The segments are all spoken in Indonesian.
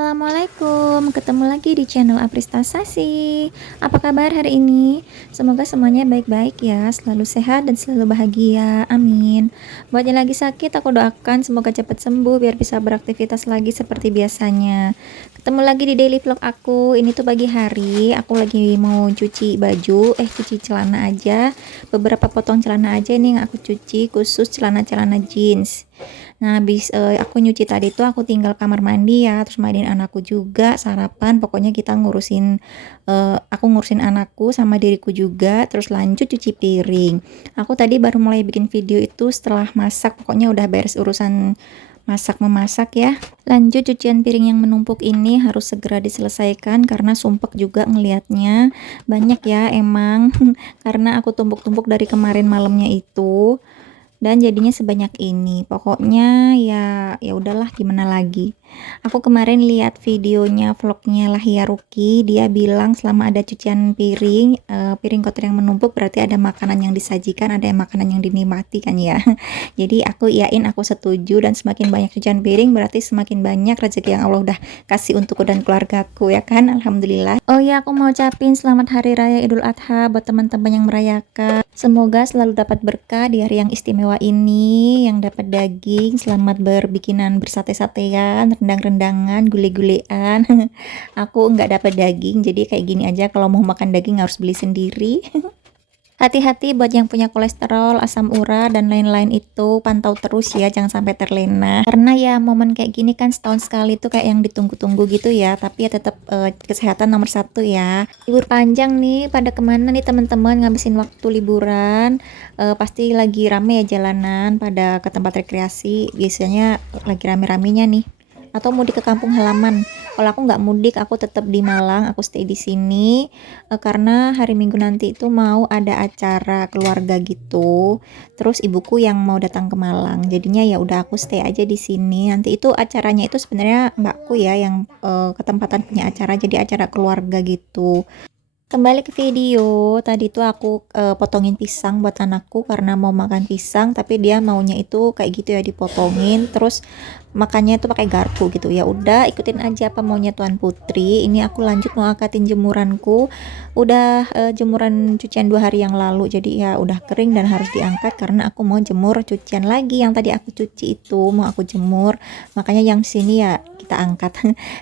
Assalamualaikum, ketemu lagi di channel Apristasi. Apa kabar hari ini? Semoga semuanya baik-baik ya, selalu sehat dan selalu bahagia, amin. Buat yang lagi sakit, aku doakan semoga cepat sembuh biar bisa beraktivitas lagi seperti biasanya. Ketemu lagi di daily vlog aku. Ini tuh pagi hari, aku lagi mau cuci baju, cuci celana aja. Beberapa potong celana aja ini yang aku cuci, khusus celana-celana jeans. Nah, habis aku nyuci tadi tuh aku tinggal kamar mandi ya, terus mandiin anakku juga, sarapan, pokoknya kita ngurusin aku ngurusin anakku sama diriku juga, terus lanjut cuci piring. Aku tadi baru mulai bikin video itu setelah masak, pokoknya udah beres urusan masak memasak ya. Lanjut cucian piring yang menumpuk ini harus segera diselesaikan karena sumpek juga ngelihatnya. Banyak ya emang karena aku tumpuk-tumpuk dari kemarin malamnya itu dan jadinya sebanyak ini. Pokoknya ya udahlah, gimana lagi. Aku kemarin lihat videonya vlognya Lahia Ruki, dia bilang selama ada cucian piring, piring kotor yang menumpuk berarti ada makanan yang disajikan, ada makanan yang dinikmati kan ya. Jadi aku iyain, aku setuju, dan semakin banyak cucian piring berarti semakin banyak rezeki yang Allah udah kasih untukku dan keluargaku ya kan, alhamdulillah. Oh ya, aku mau ucapin selamat hari raya Idul Adha buat teman-teman yang merayakan. Semoga selalu dapat berkah di hari yang istimewa ini, yang dapat daging, selamat berbikinan bersate-satean, rendang-rendangan, gule-gulean. Aku nggak dapat daging, jadi kayak gini aja, kalau mau makan daging harus beli sendiri. Hati-hati buat yang punya kolesterol, asam urat, dan lain-lain itu, pantau terus ya, jangan sampai terlena. Karena ya momen kayak gini kan setahun sekali tuh kayak yang ditunggu-tunggu gitu ya, tapi ya tetap kesehatan nomor satu ya. Libur panjang nih, pada kemana nih teman-teman ngabisin waktu liburan? Pasti lagi rame ya jalanan, pada ke tempat rekreasi, biasanya lagi rame-ramenya nih. Atau mudik ke kampung halaman. Kalau aku nggak mudik, aku tetap di Malang, aku stay di sini karena hari Minggu nanti itu mau ada acara keluarga gitu. Terus ibuku yang mau datang ke Malang, jadinya ya udah aku stay aja di sini. Nanti itu acaranya itu sebenarnya mbakku ya yang ketempatan punya acara, jadi acara keluarga gitu. Kembali ke video, tadi tuh aku potongin pisang buat anakku karena mau makan pisang, tapi dia maunya itu kayak gitu ya, dipotongin terus makannya itu pakai garpu gitu. Ya udah, ikutin aja apa maunya Tuan Putri. Ini aku lanjut mau angkatin jemuranku. Udah jemuran cucian 2 hari yang lalu, jadi ya udah kering dan harus diangkat karena aku mau jemur cucian lagi yang tadi aku cuci itu mau aku jemur. Makanya yang sini ya kita angkat.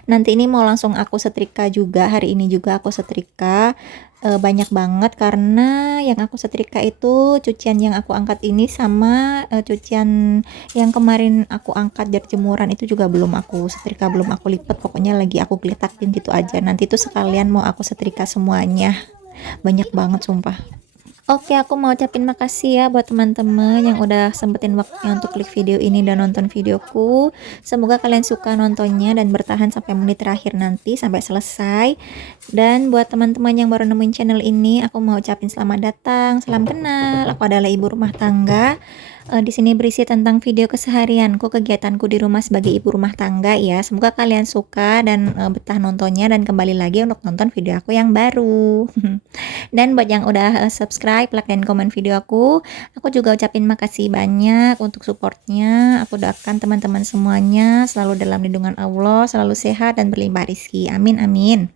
Nanti ini mau langsung aku setrika juga, hari ini juga aku setrika. Banyak banget karena yang aku setrika itu cucian yang aku angkat ini sama cucian yang kemarin aku angkat dari jemuran itu juga belum aku setrika, belum aku lipat, pokoknya lagi aku geletakin gitu aja. Nanti itu sekalian mau aku setrika semuanya, banyak banget sumpah. Oke, aku mau ucapin makasih ya buat teman-teman yang udah sempetin waktunya untuk klik video ini dan nonton videoku. Semoga kalian suka nontonnya dan bertahan sampai menit terakhir nanti, sampai selesai. Dan buat teman-teman yang baru nemuin channel ini, aku mau ucapin selamat datang, salam kenal. Aku adalah ibu rumah tangga. Di sini berisi tentang video keseharianku, kegiatanku di rumah sebagai ibu rumah tangga ya. Semoga kalian suka dan betah nontonnya, dan kembali lagi untuk nonton video aku yang baru. Dan buat yang udah subscribe, like, dan komen video aku juga ucapin makasih banyak untuk supportnya. Aku doakan teman-teman semuanya selalu dalam lindungan Allah, selalu sehat dan berlimpah rezeki. Amin amin.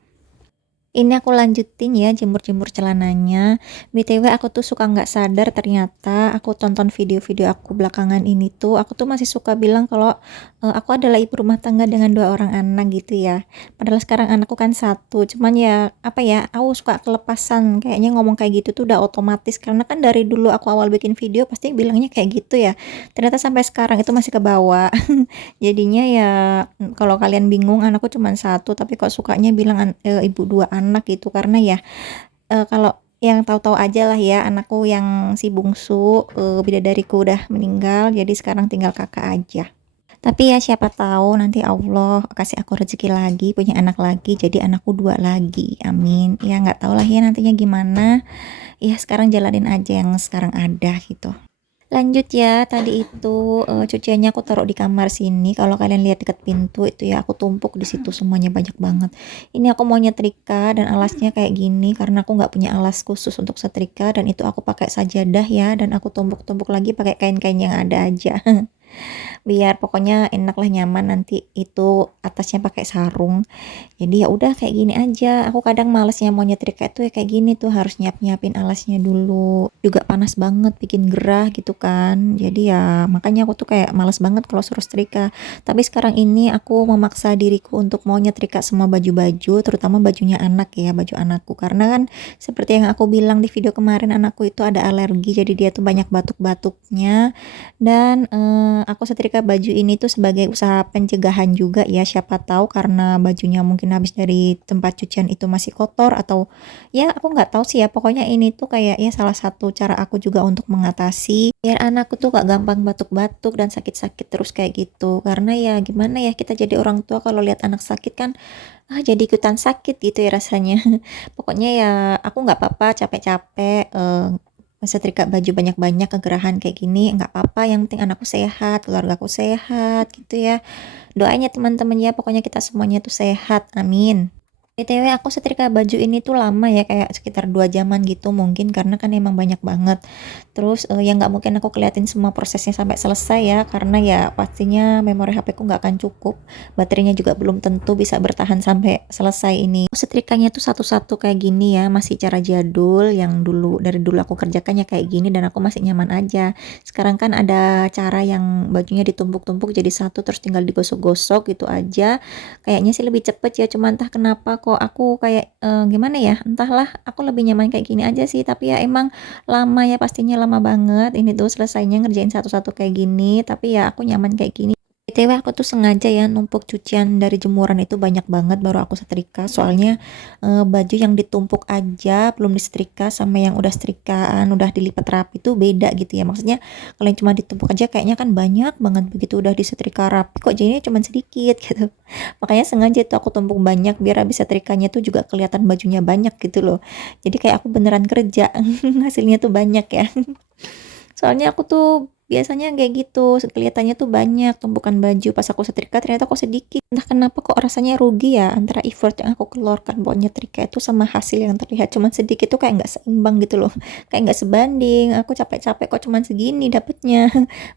Ini aku lanjutin ya jemur-jemur celananya. BTW aku tuh suka nggak sadar, ternyata aku tonton video-video aku belakangan ini tuh, aku tuh masih suka bilang kalau aku adalah ibu rumah tangga dengan 2 orang anak gitu ya. Padahal sekarang anakku kan satu, cuman ya apa ya, aku suka kelepasan kayaknya ngomong kayak gitu tuh udah otomatis, karena kan dari dulu aku awal bikin video pasti bilangnya kayak gitu ya. Ternyata sampai sekarang itu masih kebawa. Jadinya ya kalau kalian bingung, anakku cuma satu tapi kok sukanya bilang ibu 2 anak gitu, karena ya kalau yang tahu-tahu aja lah ya, anakku yang si bungsu bidadariku udah meninggal, jadi sekarang tinggal kakak aja. Tapi ya siapa tahu nanti Allah kasih aku rezeki lagi, punya anak lagi, jadi anakku 2 lagi, amin. Ya nggak tahu lah ya nantinya gimana, ya sekarang jalanin aja yang sekarang ada gitu. Lanjut ya, tadi itu cuciannya aku taruh di kamar sini. Kalau kalian lihat dekat pintu itu ya, aku tumpuk di situ semuanya, banyak banget. Ini aku mau nyetrika dan alasnya kayak gini karena aku nggak punya alas khusus untuk setrika, dan itu aku pakai sajadah ya, dan aku tumpuk-tumpuk lagi pakai kain-kain yang ada aja. Biar pokoknya enak lah, nyaman, nanti itu atasnya pakai sarung. Jadi ya udah kayak gini aja. Aku kadang malesnya mau nyetrika itu ya kayak gini tuh, harus nyiapin alasnya dulu. Juga panas banget, bikin gerah gitu kan. Jadi ya makanya aku tuh kayak males banget kalau suruh setrika. Tapi sekarang ini aku memaksa diriku untuk mau nyetrika semua baju-baju, terutama bajunya anak ya, baju anakku. Karena kan seperti yang aku bilang di video kemarin, anakku itu ada alergi, jadi dia tuh banyak batuk-batuknya. Dan aku setrika baju ini tuh sebagai usaha pencegahan juga ya, siapa tahu karena bajunya mungkin habis dari tempat cucian itu masih kotor, atau ya aku nggak tahu sih ya, pokoknya ini tuh kayak ya salah satu cara aku juga untuk mengatasi biar anakku tuh gak gampang batuk-batuk dan sakit-sakit terus kayak gitu. Karena ya gimana ya, kita jadi orang tua kalau lihat anak sakit kan jadi ikutan sakit gitu ya rasanya. Pokoknya ya aku nggak apa-apa capek-capek setrika baju banyak-banyak kegerahan kayak gini, nggak apa-apa, yang penting anakku sehat, keluargaku sehat gitu ya. Doain ya teman-teman ya, pokoknya kita semuanya tuh sehat, amin. BTW aku setrika baju ini tuh lama ya, kayak sekitar 2 jaman gitu mungkin, karena kan emang banyak banget. Terus ya nggak mungkin aku keliatin semua prosesnya sampai selesai ya, karena ya pastinya memori HP ku nggak akan cukup, baterainya juga belum tentu bisa bertahan sampai selesai ini. Setrikanya tuh satu-satu kayak gini ya, masih cara jadul yang dari dulu aku kerjakannya kayak gini dan aku masih nyaman aja. Sekarang kan ada cara yang bajunya ditumpuk-tumpuk jadi satu terus tinggal digosok-gosok gitu aja. Kayaknya sih lebih cepet ya, cuma entah kenapa kok aku kayak gimana ya, entahlah, aku lebih nyaman kayak gini aja sih. Tapi ya emang lama ya, pastinya lama banget ini tuh selesainya ngerjain satu-satu kayak gini, tapi ya aku nyaman kayak gini. BTW aku tuh sengaja ya numpuk cucian dari jemuran itu banyak banget baru aku setrika, soalnya baju yang ditumpuk aja belum disetrika sama yang udah setrikaan udah dilipat rapi tuh beda gitu ya. Maksudnya kalau yang cuma ditumpuk aja kayaknya kan banyak banget, begitu udah disetrika rapi kok jadinya cuma sedikit gitu. Makanya sengaja tuh aku tumpuk banyak biar habis setrikanya tuh juga kelihatan bajunya banyak gitu loh. Jadi kayak aku beneran kerja hasilnya tuh banyak ya. Soalnya aku tuh biasanya kayak gitu, kelihatannya tuh banyak tumpukan baju, pas aku setrika ternyata kok sedikit. Entah kenapa kok rasanya rugi ya, antara effort yang aku keluarkan buat nyetrika itu sama hasil yang terlihat cuman sedikit tuh kayak nggak seimbang gitu loh. Kayak nggak sebanding, aku capek-capek kok cuman segini dapetnya.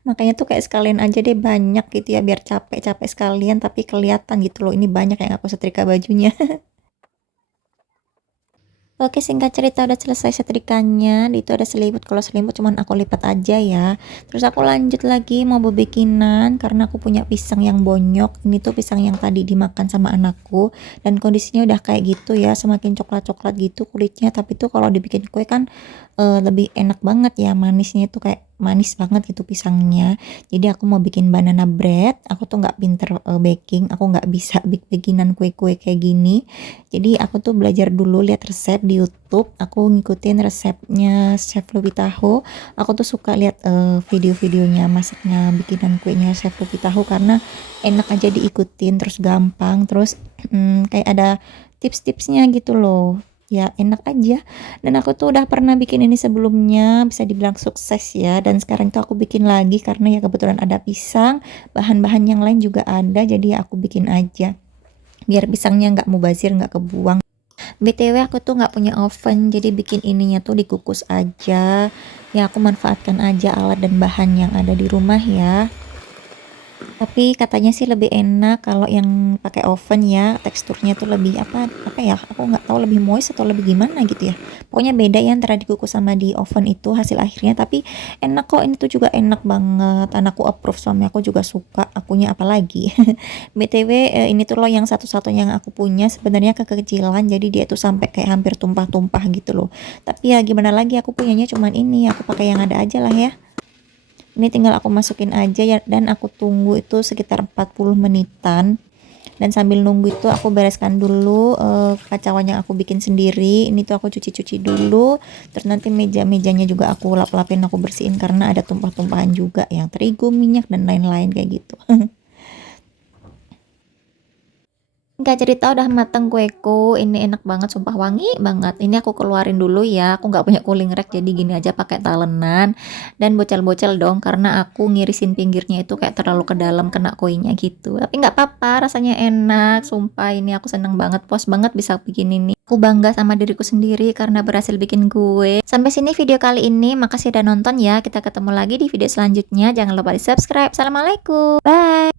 Makanya tuh kayak sekalian aja deh banyak gitu ya, biar capek-capek sekalian tapi kelihatan gitu loh, ini banyak yang aku setrika bajunya. Oke, singkat cerita udah selesai setrikannya. Itu ada selimut. Kalau selimut cuman aku lipat aja ya. Terus aku lanjut lagi mau bebikinan karena aku punya pisang yang bonyok. Ini tuh pisang yang tadi dimakan sama anakku dan kondisinya udah kayak gitu ya, semakin coklat-coklat gitu kulitnya. Tapi tuh kalau dibikin kue kan lebih enak banget ya, manisnya tuh kayak manis banget gitu pisangnya. Jadi aku mau bikin banana bread. Aku tuh nggak pinter baking, aku nggak bisa bikinan kue-kue kayak gini. Jadi aku tuh belajar dulu lihat resep di YouTube, aku ngikutin resepnya Chef Lubitaho. Aku tuh suka lihat video-videonya masaknya bikinan kuenya Chef Lubitaho karena enak aja diikutin, terus gampang, terus kayak ada tips-tipsnya gitu loh. Ya enak aja. Dan aku tuh udah pernah bikin ini sebelumnya, bisa dibilang sukses ya. Dan sekarang tuh aku bikin lagi karena ya kebetulan ada pisang, bahan-bahan yang lain juga ada, jadi ya aku bikin aja biar pisangnya nggak mubazir, nggak kebuang. BTW aku tuh nggak punya oven, jadi bikin ininya tuh dikukus aja ya, aku manfaatkan aja alat dan bahan yang ada di rumah ya. Tapi katanya sih lebih enak kalau yang pakai oven ya, teksturnya tuh lebih apa apa ya, aku nggak tahu lebih moist atau lebih gimana gitu ya. Pokoknya beda ya antara dikukus sama di oven itu hasil akhirnya, tapi enak kok, ini tuh juga enak banget, anakku approve, suami aku juga suka, akunya apalagi. BTW ini tuh loh yang satu-satunya yang aku punya, sebenarnya kekecilan jadi dia tuh sampai kayak hampir tumpah-tumpah gitu loh. Tapi ya gimana lagi, aku punyanya cuman ini, aku pakai yang ada aja lah ya. Ini tinggal aku masukin aja ya, dan aku tunggu itu sekitar 40 menitan. Dan sambil nunggu itu aku bereskan dulu kacauan yang aku bikin sendiri. Ini tuh aku cuci-cuci dulu, terus nanti meja-mejanya juga aku lap-lapin, aku bersihin karena ada tumpah-tumpahan juga yang terigu, minyak dan lain-lain kayak gitu. Nggak cerita udah mateng kueku, ini enak banget, sumpah wangi banget. Ini aku keluarin dulu ya, aku nggak punya cooling rack jadi gini aja pakai talenan. Dan bocel-bocel dong karena aku ngirisin pinggirnya itu kayak terlalu ke dalam kena kuenya gitu. Tapi nggak apa-apa, rasanya enak, sumpah ini aku seneng banget, puas banget bisa bikin ini. Aku bangga sama diriku sendiri karena berhasil bikin kue. Sampai sini video kali ini, makasih udah nonton ya. Kita ketemu lagi di video selanjutnya. Jangan lupa di subscribe. Assalamualaikum. Bye.